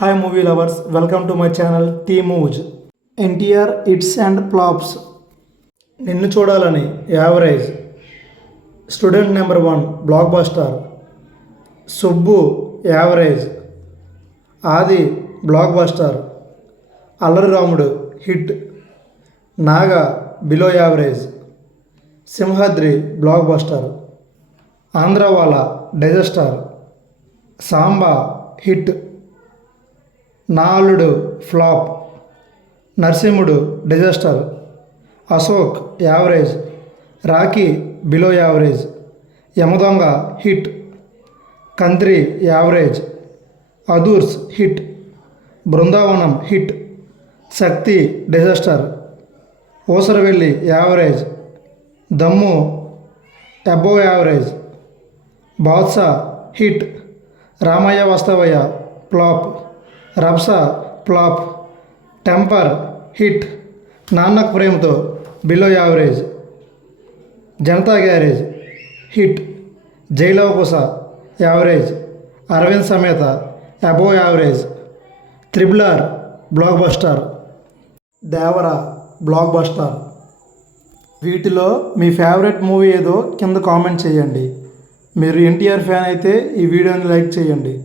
Hi movie lovers, welcome to my channel T Moves. NTR hits and flops. Ninnu Choodalani average, student number 1 blockbuster, Subbu average, Aadi blockbuster, Allari Ramudu hit, Naga below average, Simhadri blockbuster, Andhrawala disaster, Samba hit, నాలుడు flop, Narasimhudu disaster, Ashok average, Rakhi below average, Yamadonga hit, Kantri average, Adhurs hit, Brindavanam hit, Shakti disaster, Oosaravelli average, Dammu above average, Baadshah hit, Ramayya Vasthavayya flop, Rabhasa flop, Temper hit, Nannaku Prematho below average, Janatha Garage hit, Jai Lava Kusa average, Arvind Sametha above average, triple R blockbuster, Devara blockbuster. వీటిలో మీ favourite movie ఏదో కింద comment చేయండి. మీరు NTR fan అయితే ఈ వీడియోని like చేయండి.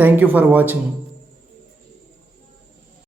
Thank you for watching.